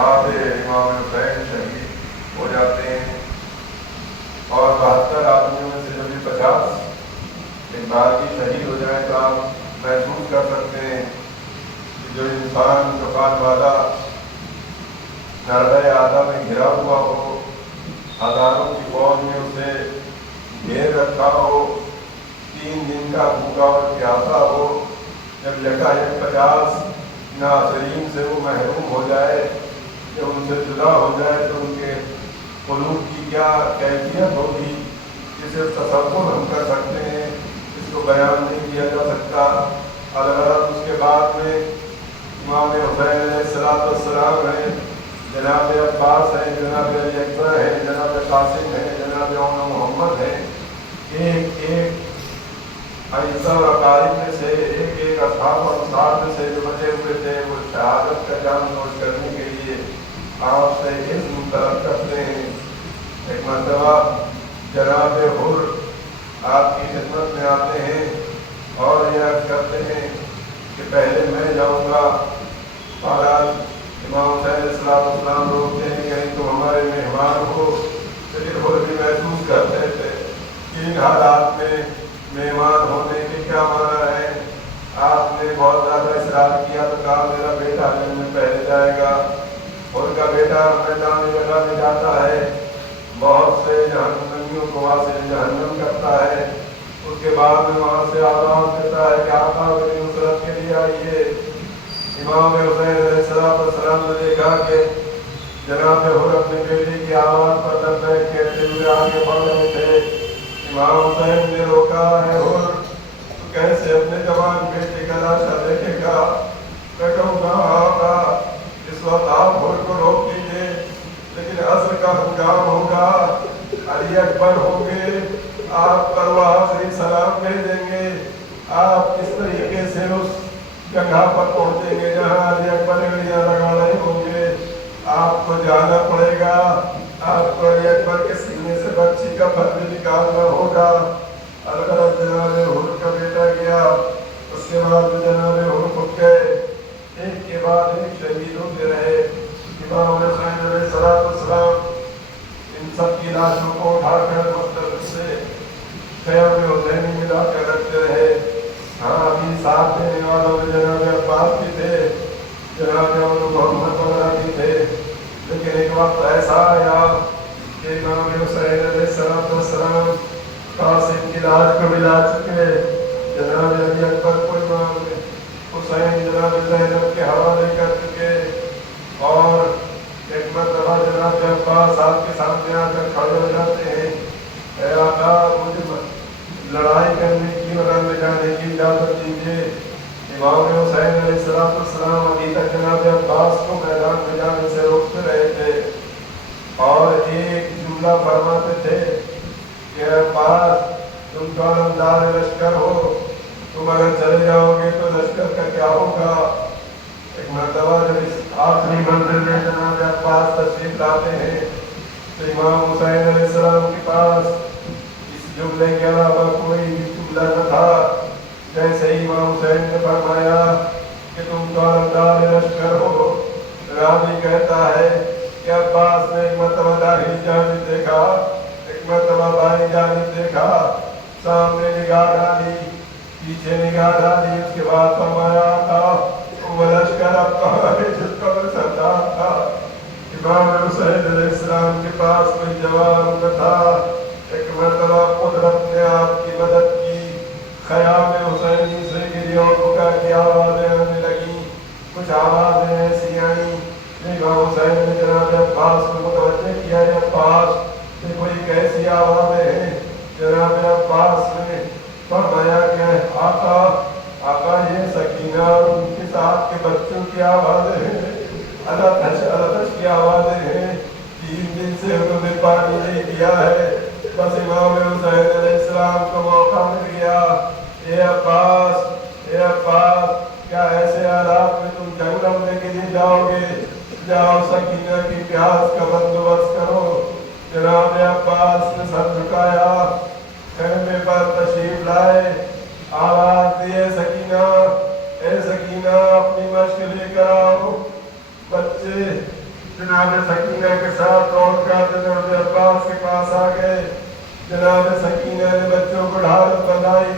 اصحاب امام حسین شہید ہو جاتے ہیں، اور 72 آدمیوں میں سے جب 50 انتہائی شہید ہو جائیں تو آپ محسوس کر سکتے ہیں کہ جو انسان جو خانوادہ نردۂ آدھا میں گھرا ہوا ہو، ہزاروں کی فوج میں اسے گھیر رکھا ہو، 3 دن کا بھوکا اور پیاسا ہو، جب یکایک 50 ناصرین سے وہ محروم ہو جائے، جب ان سے جدا ہو جائے تو ان کے قلوب کی کیا کیفیت ہوگی، جسے تصور ہم کر سکتے ہیں، اس کو بیان نہیں کیا جا سکتا۔ الغرض اس کے بعد میں امام حسین علیہ السلام ہیں، جناب عباس ہیں، جناب علی اکبر ہیں، جناب قاسم ہیں، جناب محمد ہیں، ایک ایک اعزاء اور اقارب میں سے ایک اصحاب و انصار میں سے جو بچے ہوئے تھے وہ شہادت کا جام نوش کرنے کے لیے آپ سے اذن طلب کرتے ہیں۔ ایک مرتبہ جناب حر آپ کی خدمت میں آتے ہیں اور یہ عرض کرتے ہیں کہ پہلے میں جاؤں گا۔ بہرحال امام حسین علیہ السلام روکتے ہیں کہ تم ہمارے مہمان ہو، لیکن حر بھی محسوس کرتے تھے کہ ان حالات میں مہمان ہونے کے کیا معنی ہے۔ آپ نے بہت زیادہ اصرار کیا تو کہا میرا بیٹا جنگ میں پہلے جائے گا، ان کا بیٹا میدان جگہ میں جاتا ہے، بہت سے جہنمیوں کو وہاں سے جہنم کرتا ہے، اس کے بعد میں وہاں سے آواز دیتا ہے کہ آقا میری نصرت کے لیے آئیے۔ امام حسین علیہ السلام نے دیکھا کہ جناب حر اپنے بیٹے کی آواز پر لبیک کہتے ہوئے آگے بڑھ رہے تھے۔ امام حسین نے روکا ہے حر تو کیسے اپنے جوان بیٹے کا لاشا دیکھے گا؟ میں کہوں گا آقا اس وقت آپ حر کو روک لیجیے، لیکن عصر کا ہنگام ہوگا، علی اکبر ہوں گے، آپ پر وہاں سے سلام بھیجیں گے، آپ کس طریقے سے اس جگہ پر پہنچیں گے جہاں علی اکبر لگا رہے ہوں گے؟ آپ کو جانا پڑے گا، آپ کو علی اکبر کے سینے سے بچی کا پھر بھی نکالنا ہوگا۔ الغرض جناب حر کا بیٹا گیا، اس کے بعد جناب حر خود گئے، ایک کے بعد ایک شہید ہوتے رہے۔ امام حسین علیہ السلام ان سب کی لاشوں کو اٹھا کر مختلف سے خیام حسینی ملا کر رکھتے رہے۔ ہاں ابھی ساتھ دینے والوں میں جناب عباس بھی تھے، جناب محمد وغیرہ بھی تھے، لیکن ایک وقت ایسا آیا کہ امام حسین علیہ السلام قاسم کی لاش کو ملا چکے، جناب علی اکبر کو امام حسین جناب زینب کے حوالے کر چکے، اور ایک مرتبہ جناب عباس آپ کے سامنے آ کر کھڑے ہو جاتے ہیں، اے آقا مجھے لڑائی کرنے کی اور رن میں جانے کی اجازت دیجیے۔ امام حسین علیہ السلام ابھی تک جناب عباس کو میدان میں جانے سے روکتے رہے تھے، اور ایک جملہ فرماتے تھے کہ عباس تم تو علمدار لشکر ہو، تم اگر چلے جاؤ گے تو لشکر کا کیا ہوگا؟ ایک مرتبہ جب اس آخری منزل میں جناب عباس تشریف لاتے ہیں تو امام حسین علیہ السلام کے پاس اس جملے کے علاوہ کوئی بھی جملہ نہ تھا۔ جیسے ہی امام حسین نے فرمایا کہ تم تو علمدار لشکر ہو، راوی کہتا ہے کہ عباس نے ایک مرتبہ داہنی جانب دیکھا، ایک مرتبہ بائیں جانب دیکھا، سامنے نگاہ ڈالی، پیچھے نگاہ ڈالی، اس کے بعد فرمایا تھا وہ لشکر اب کہاں ہے جس کا وہ سردار تھا؟ امام حسین علیہ السلام کے پاس کوئی جواب نہ تھا۔ ایک مرتبہ قدرت نے آپ کی مدد کی، خیام حسینی سے گریوں بکا کی آوازیں آنے لگیں، کچھ آوازیں ایسی آئیں، امام حسین نے جناب عباس کو متوجہ کیا، عباس یہ کوئی کیسی آوازیں ہیں؟ جناب عباس نے فرمایا کہ آقا یہ سکینہ اور ان کے ساتھ کے بچوں کی آوازیں ہیں، الاتش کی آوازیں ہیں، 3 دن سے انہوں نے پانی نہیں دیا ہے، بس امام حسین علیہ السلام کو موقع مل گیا۔ اے عباس کیا ایسے حالات میں تم جنگ لڑنے کے لیے جاؤ گے؟ جاؤ سکینہ کی پیاس کا بندوبست کرو۔ جناب عباس نے سر جھکایا، خیمے پر تشریف لائے، آواز دیے سکینہ، اے سکینہ اپنی مشق لے کر آؤ۔ بچے جناب سکینہ کے ساتھ دوڑ کر جناب عباس کے پاس آ گئے. جناب سکینہ نے بچوں کو ڈھال بنائی.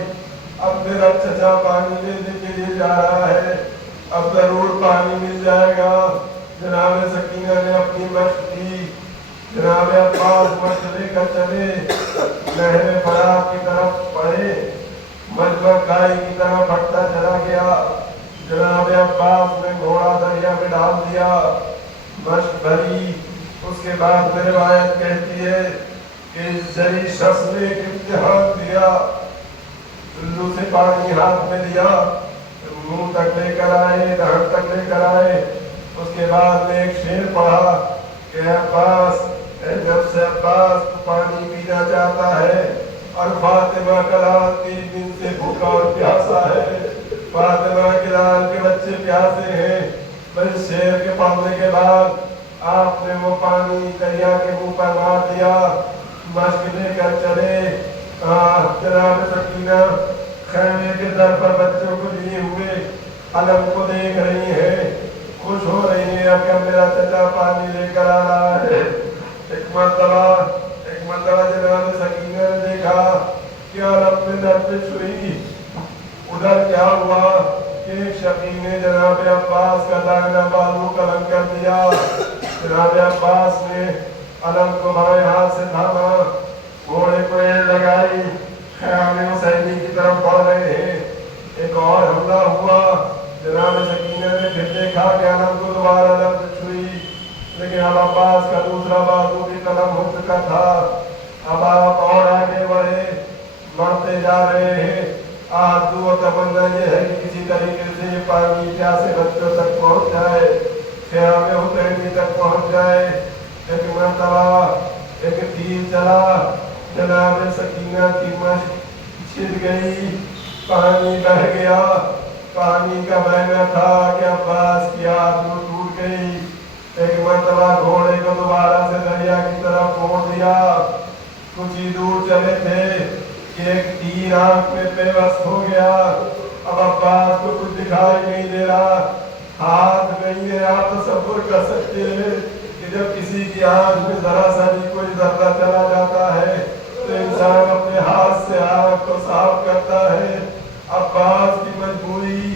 اب میرا چچا پانی لینے کے لیے جا رہا ہے, اب ضرور پانی مل جائے گا. جناب سکینہ نے اپنی مشق کی. جناب عباس مشق لے کر چلے, نہر فرات کی طرف پڑھے, مجمع کائی کی طرف بڑھتا چلا گیا. جناب عباس نے گھوڑا دریا میں ڈال دیا, مشق بھری. اس کے بعد میں روایت کہتی ہے کہ اس جری شخص نے ایک امتحان دیا, چلو سے پانی ہاتھ میں لیا, منہ تک لے کر آئے, دہن تک لے کر آئے. اس کے بعد میں ایک شعر پڑھا کہ عباس, جب سے عباس تو پانی پینا چاہتا ہے اور فاطمہ کا لال 3 دن سے بھوکا اور پیاسا ہے. فاطمہ کے لال کے بچے پیاسے ہیں. بس شعر کے پڑھنے کے بعد آپ نے وہ پانی دریا کے منہ پر مار دیا. مشق لے کر چلے. جناب سکینہ خیمے کے در پر بچوں کو لیے ہوئے علم کو دیکھ رہی ہیں, خوش ہو رہی ہیں کہ میرا چچا پانی لے کر آ رہا ہے. ایک مرتبہ جناب سکینہ نے دیکھا کہ علم میں نرمش ہوئی. ادھر کیا ہوا کہ ایک شقی نے جناب عباس کا داغنا بازو قلم کر دیا. جناب عباس نے علم کو بائیں ہاتھ سے تھاما, گھوڑے کو ایڑ لگائی, خیام حسینی کی طرف بڑھ رہے ہیں. ایک اور حملہ ہوا. جناب سکینہ نے پھر دیکھا کہ علم کو دوبارہ لفظ چھوئی, لیکن اب عباس کا دوسرا بازو بھی قلم ہو چکا تھا. اب آپ اور آگے بڑھتے جا رہے ہیں. آرزو و تمنا یہ ہے کہ کسی طریقے سے یہ پانی پیاسے بچوں تک پہنچ جائے, خیام حسینی تک پہنچ جائے. ایک مرتبہ ایک تیر چلا. جناب سکینہ کی مشق چھڑ گئی, پانی بہ گیا. پانی کا بہنا تھا کہ عباس کی آرزو ٹوٹ گئی. ایک مرتبہ گھوڑے کو دوبارہ سے دریا کی طرف موڑ دیا. کچھ ہی دور چلے تھے کہ ایک تیر آنکھ میں پیوست ہو گیا. اب عباس کو کچھ دکھائی نہیں دے رہا, ہاتھ نہیں ہے. آپ تصور کر سکتے ہیں کہ جب کسی کی آنکھ میں ذرا سا بھی کوئی ذرہ چلا جاتا ہے تو انسان اپنے ہاتھ سے آنکھ کو صاف کرتا ہے. عباس کی مجبوری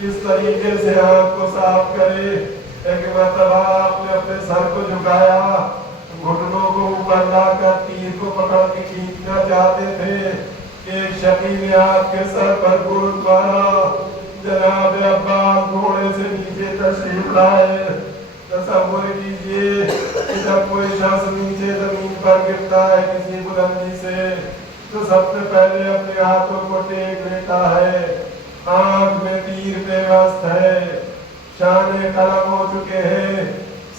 کس طریقے سے آنکھ کو صاف کرے. ایک مرتبہ آپ نے اپنے سر کو جھکایا, گھٹنوں کو اوپر لا کر تیر کو پکڑ کے کھینچنا چاہتے تھے کہ ایک شقی نے آپ کے سر پر گول مارا. جناب عباس گھوڑے سے نیچے تشریف لائے. تصور کیجئے کہ جب کوئی شخص نیچے زمین پر گرتا ہے کسی بلندی سے تو سب سے پہلے اپنے ہاتھوں کو ٹیک لیتا ہے. آنکھ میں تیر پیوست ہے, شانے قلم ہو چکے ہیں,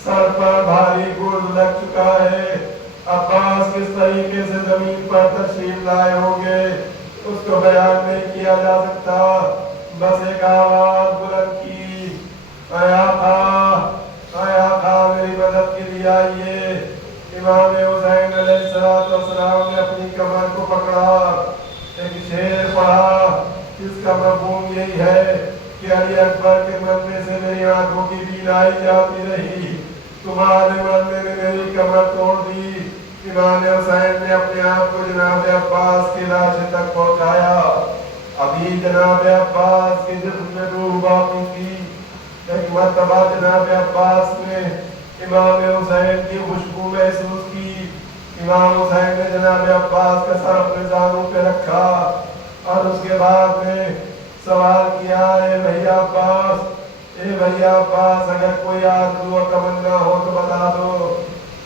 سر پر بھاری گرد لگ چکا ہے. عباس کس طریقے سے زمین پر تشریف لائے ہوں گے اس کو بیان نہیں کیا جا سکتا. بس ایک آواز بلند کی, اے آقا میری مدد کے لیے آئیے. امام حسین علیہ السلام نے اپنی کمر کو پکڑا. ایک شعر پڑھا جس کا مفہوم یہی ہے کہ علی اکبر کے مرنے سے میری آنکھوں کی بینائی جاتی رہی, تمہارے مرنے نے میری کمر توڑ دی. امام حسین نے اپنے آپ کو جناب عباس کی لاش تک پہنچایا. ابھی جناب عباس کے جسم میں روح باقی تھی. ایک مرتبہ جناب عباس نے امام حسین کی خوشبو محسوس کی. امام حسین نے جناب عباس کا سر اپنے زانوں پہ رکھا اور اس کے بعد میں سوال کیا, اے بھیا عباس, اگر کوئی آرزو و تمنا ہو تو بتا دو.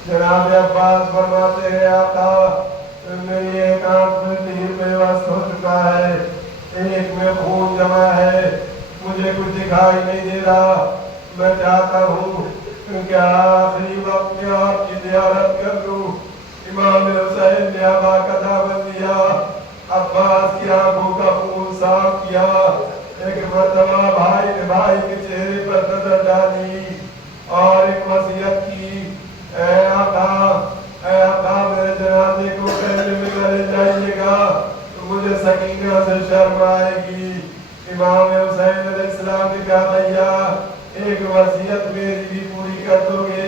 جناب عباس فرماتے ہیں, آقا میری ایک آنکھ میں تیر پیوست ہو چکا ہے, ایک میں خون جمع ہے, مجھے کچھ دکھائی نہیں دے رہا. میں چاہتا ہوں کہ آخری وقت میں آپ کی زیارت کر لوں. امام حسین نے آبا کا دعوت دیا, عباس کی آنکھوں کا خون صاف کیا. ایک مرتبہ بھائی نے بھائی کے چہرے پر نظر ڈالی اور ایک وصیت کی, اے آقا میرے جنازے کو پہلے میں لے جائیے گا تو مجھے سکینہ سے شرم آئے گی. امام حسین علیہ السلام نے کہا, بھیا ایک وصیت میری بھی پوری کر دو گے.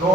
2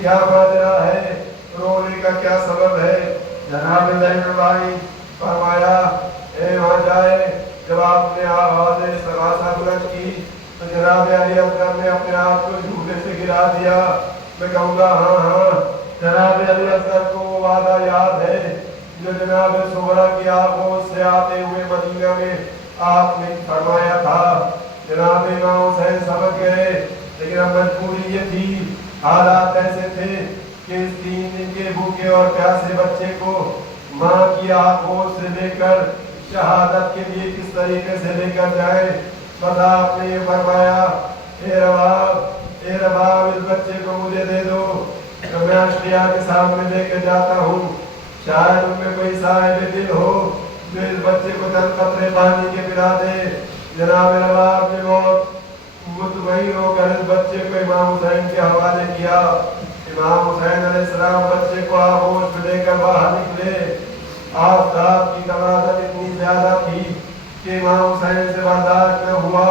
کیا ماجرا ہے, رونے کا کیا سبب ہے؟ جناب زین بھائی فرمایا اے وہاں جائے. جب آپ نے آواز سغاسہ بلند کی تو جناب علی اصغر نے اپنے آپ کو جھوٹے سے گرا دیا. میں کہوں گا ہاں ہاں, جناب علی اصغر کو وہ وعدہ یاد ہے جو جناب صغرا کی آغوش سے آتے ہوئے مدینہ میں آپ نے فرمایا تھا. جناب امام حسین سمجھ گئے, لیکن اب مجبوری یہ تھی, حالات ایسے تھے کہ اس 3 دن کے بھوکے اور پیاسے بچے کو ماں کی آغوش سے لے کر شہادت کے لیے کس طریقے سے لے کر جائیں. بس آپ نے یہ فرمایا اے رباب اس بچے کو مجھے دے دو, تو میں اشقیاء کے سامنے لے کے جاتا ہوں. شاید ان میں کوئی صاحب دل ہو جو اس بچے کو چند قطرے پانی کے پلا دے. جناب رباب نے بہت مطمئن ہو کر اس بچے کو امام حسین کے حوالے کیا. امام حسین علیہ السلام بچے کو آغوش میں لے کر باہر نکلے. آفتاب کی تمازت اتنی زیادہ تھی کہ امام حسین سے برداشت نہ ہوا.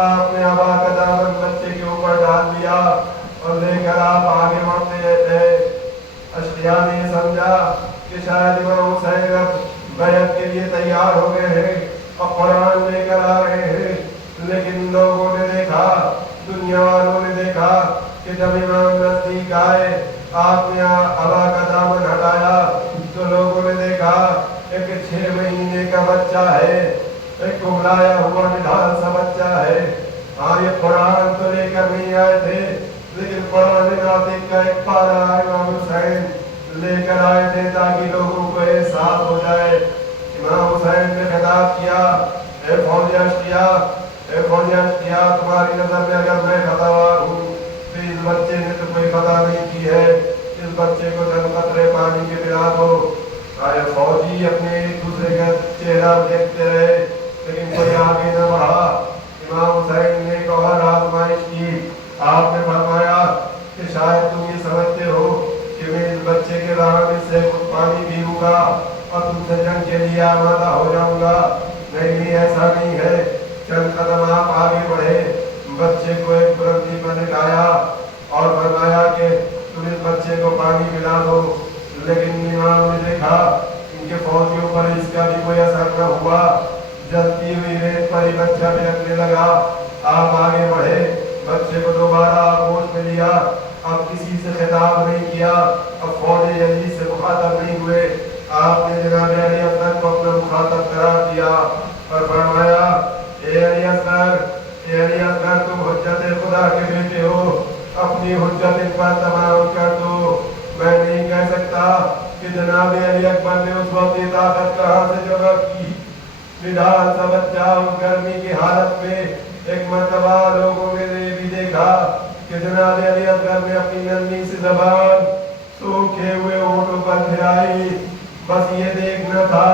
آپ نے ابا کا دامن بچے کے اوپر ڈال دیا اور لے کر آپ آگے بڑھتے تھے. اشقیاء نے یہ سمجھا کہ شاید امام حسین اب بیعت کے لیے تیار ہو گئے ہیں, اب قرآن لے کر آ رہے ہیں. لیکن لوگوں نے دیکھا, دنیا والوں نے دیکھا کہ جب امام نزدیک آئے, آپ نے ابا کا دامن ہٹایا تو لوگوں نے دیکھا ایک 6 مہینے کا بچہ ہے, ایک کملایا ہوا نڈھال سا بچہ ہے. ہاں یہ قرآن تو لے کر نہیں آئے تھے, لیکن قرآن ناطق کا ایک پارہ امام حسین لے کر آئے تھے تاکہ لوگوں کو احساس ہو جائے. امام حسین نے خطاب کیا اے فوج اشقیاء, اے فوج اشقیاء, تمہاری نظر میں اگر میں خطاوار ہوں تو اس بچے نے تو کوئی خطا نہیں کی ہے, اس بچے کو چند قطرے پانی کے پلا دو. آئے فوجی اپنے ایک دوسرے کا چہرہ دیکھتے رہے, لیکن کوئی آگے نہ بڑھا. امام حسین نے ایک اور آزمائش کی. آپ نے فرمایا کہ شاید تم یہ سمجھتے ہو کہ میں اس بچے کے رحم سے خود پانی پیوں گا اور تم سے جنگ کے لیے آمادہ ہو جاؤں گا. نہیں, ایسا نہیں ہے. چند قدم آپ آگے بڑھے, بچے کو ایک بلندی پر لٹایا اور فرمایا کہ تم اس بچے کو پانی پلا دو. لیکن امام نے دیکھا ان کے فوجیوں پر اس کا بھی کوئی اثر نہ ہوا. جلتی ہوئی ریت پر ہی بچہ بہکنے لگا. آپ آگے بڑھے, بچے کو دوبارہ آغوش میں لیا. اب کسی سے خطاب نہیں کیا, اب فوج عزیز سے مخاطب نہیں ہوئے. آپ نے جناب علی اصغر کو اپنا مخاطب قرار دیا اور فرمایا اے علی اصغر, اے علی اصغر, تم حجت خدا کے بیٹے ہو, اپنی حجت ان پر تمام کر دو. میں نہیں کہہ سکتا کہ جناب علی اکبر نے اس وقت یہ طاقت کہاں سے جمع کی. نڈھال سا بچہ اس گرمی کی حالت میں ایک مرتبہ لوگوں نے بھی دیکھا کہ جناب علی اصغر نے اپنی نرمی سی زبان سوکھے ہوئے ہونٹوں پر پھیرائی. بس یہ دیکھنا تھا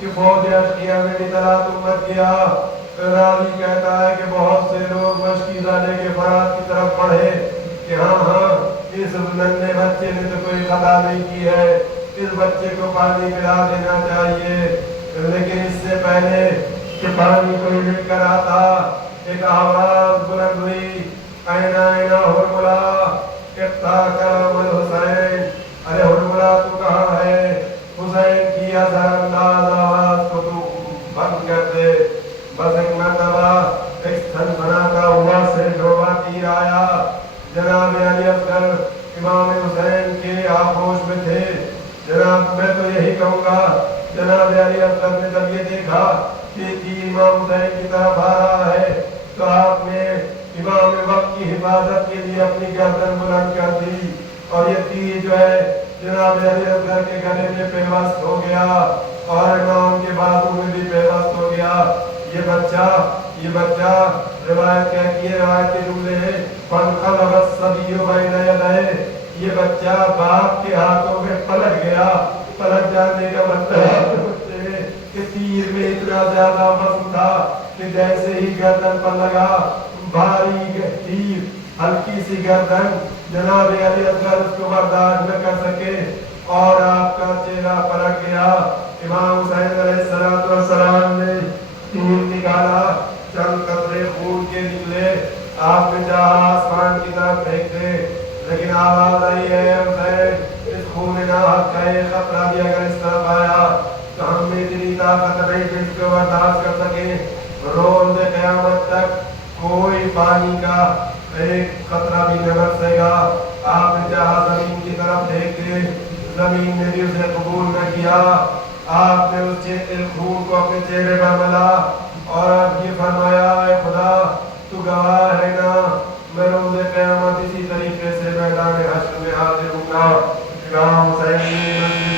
کہ فوج اشقیاء میں بھی تلاطم مچ گیا. راوی کہتا ہے کہ بہت سے لوگ مشکیزہ لے کے فرات کی طرف پڑھے کہ ہاں ہاں اس ننھے بچے نے تو کوئی خطا نہیں کی ہے, اس بچے کو پانی پلا دینا چاہیے. لیکن اس سے پہلے کہ پانی کوئی لے کر آتا, ایک آواز بلند ہوئی, اینا اینا ہرملا اقتا کرم الحسین. ارے ہرملا تو کہاں ہے؟ حسین کی اثر انداز آواز کو تو بند کر دے. بس ایک مرتبہ ایک سنسناتا ہوا سے ڈوبا تیر آیا. جناب علی اصغر امام حسین کے آغوش میں تھے. جناب میں تو یہی کہوں گا, جناب علی اصغر نے جب یہ دیکھا کہ تیر امام حسین کی طرف آ رہا ہے تو آپ نے امام وقت کی حفاظت کے لیے اپنی گردن بلند کر دی اور یہ تیر جو ہے جناب علی اصغر کے گلے میں پیوست ہو گیا اور امام کے بازو میں بھی پیوست ہو گیا. یہ بچہ روایت کہتی ہے, روایت کے جملے ہیں فانقلب الصبی بین یدیہ, یہ بچہ باپ کے ہاتھوں میں پلٹ گیا. پلٹ جانے کا مطلب ہے کہ تیر میں اتنا زیادہ وزن تھا کہ جیسے ہی گردن پر لگا بھاری تیر, ہلکی سی گردن, جناب علی اصغر اس کو برداشت نہ کر سکے اور آپ کا چہرہ پلٹ گیا. امام حسین علیہ السلام نے تیر نکالا, چند قطرے خون کے نکلے. آپ نے چاہا آسمان کی طرف پھینک دے, لیکن آواز آئی ہے حسین اس خون ناحق کا ایک قطرہ بھی اگر اس طرف آیا تو ہم میں اتنی طاقت نہیں کہ اس کو برداشت کر سکیں، روز قیامت تک کوئی پانی کا ایک قطرہ بھی نہ برسے گا۔ آپ نے چاہا زمین کی طرف دیکھتے، زمین نے بھی اسے قبول نہ کیا۔ آپ نے اس خون کو اپنے چہرے پر ملا اور آپ یہ فرمایا، اے خدا تو گواہ ہے نا، میں روز قیامت اسی طریقے سے میدان حشر میں حاضر ہوں گا۔ امام حسین نے منزل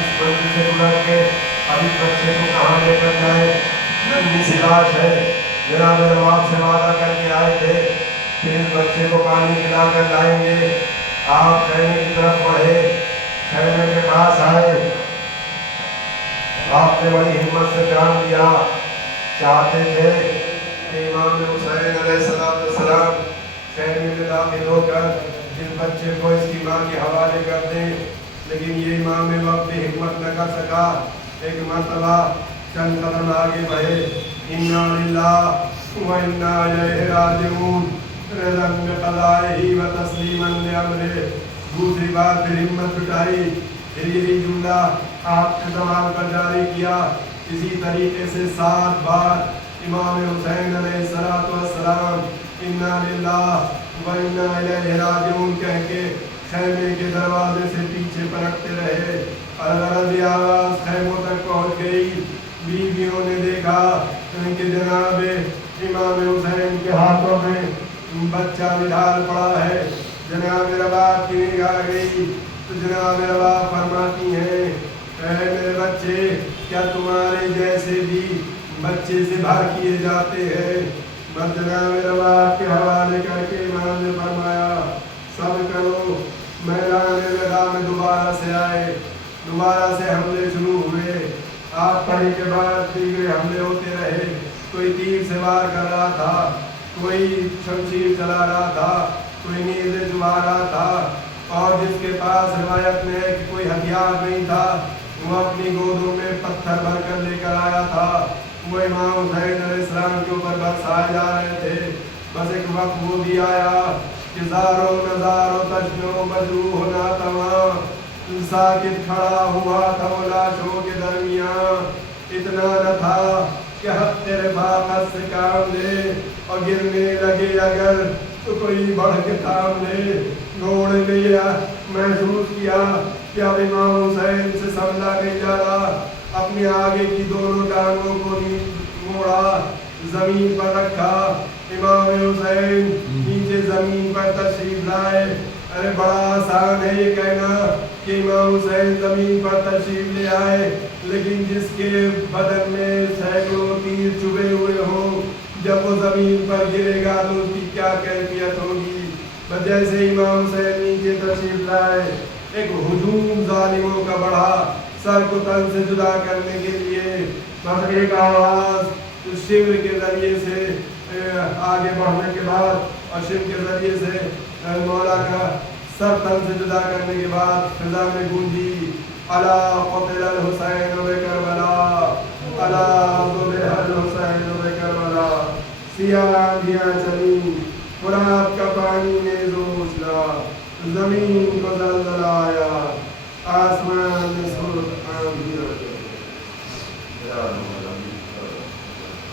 اس منزل سے گزر کے ابھی بچے کو کہاں لے کر جائے، ننھی سی لاش ہے، جناب نواب سے وعدہ کر کے آئے تھے کہ اس بچے کو پانی پلا کر لائیں گے۔ آپ خیمے کی طرف بڑھے، خیمے کے پاس آئے، آپ نے بڑی ہمت سے جان دیا، چاہتے تھے کہ امام حسین علیہ السلام خیمے میں داخل ہو کر اس بچے کو اس کی ماں کے حوالے کر دیں، لیکن یہ امام وقت ہمت نہ کر سکا۔ ایک مرتبہ چند قدم آگے بڑھے، انا للہ و انا الیہ راجعون، رضا بقضائہ و تسلیما لامرہ۔ دوسری بار پھر ہمت جٹائی، پھر یہی جملہ آپ نے زبان پر جاری کیا۔ اسی طریقے سے 7 بار امام حسین علیہ السلام انا للہ و انا الیہ راجعون کہہ کے خیمے کے دروازے سے پیچھے پلٹتے رہے۔ اور یہ آواز خیموں تک پہنچ گئی۔ بیویوں نے دیکھا کہ جناب امام حسین کے ہاتھوں میں بچہ نڈھال پڑا ہے۔ جناب رباب کی نگاہ گئی تو جناب رباب فرماتی ہیں، اے میرے بچے، کیا تمہارے جیسے بھی بچے سے بھر کیے جاتے ہیں؟ بس جناب رباب کے حوالے کر کے امام نے فرمایا، سب کرو۔ میدان ودا میں دوبارہ سے آئے، دوبارہ سے حملے شروع ہوئے۔ آپ پڑھی کے بعد دیگر حملے ہوتے رہے۔ کوئی تیر سے وار کر رہا تھا، کوئی شمشیر چلا رہا تھا، کوئی نیزے چلا رہا تھا، اور جس کے پاس روایت میں ہے کہ کوئی ہتھیار نہیں تھا، وہ اپنی گودوں میں پتھر بھر کر لے کر آیا تھا۔ وہ امام حسین علیہ السلام کے اوپر برسائے جا رہے تھے۔ بس ایک وقت وہ بھی آیا کہ زارو نظارو تشنو مجروح ناتواں، ساکت کھڑا ہوا تھا وہ لاشوں کے درمیان۔ اتنا نہ تھا کہ حق تیرے باقت سے کام لے، اور گرنے لگے اگر تو کوئی بڑھ کے تھام لے۔ گھوڑے نے یہ محسوس کیا کہ اب امام حسین سے سنبھلا نہیں جا رہا، اپنے آگے کی دونوں ٹانگوں کو موڑا، زمین پر رکھا۔ امام حسین نیچے زمین پر تشریف لائے۔ ارے بڑا آسان ہے یہ کہنا کہ امام حسین زمین پر تشریف لے آئے، لیکن جس کے بدن میں سینکڑوں تیر چبھے ہوئے ہوں، جب وہ زمین پر گرے گا تو اس کی کیا کیفیت ہوگی۔ بس جیسے امام حسین نیچے تشریف لائے، ایک ہجوم ظالموں کا بڑھا سر کو تن سے جدا کرنے کے لیے۔ بس ایک آواز شمر کے ذریعے سے آگے بڑھنے کے بعد، اور شمر کے ذریعے سے مولا کا سر تن سے جدا کرنے کے بعد فضا میں گونجی، الا قتل الحسین بکربلا، الا ذبح الحسین بکربلا۔ سیاہ آندھیاں چلیں، فرات کا پانی نے زوج لا، زمین کو زلزلہ آیا، آسمان میں سرخ آندھی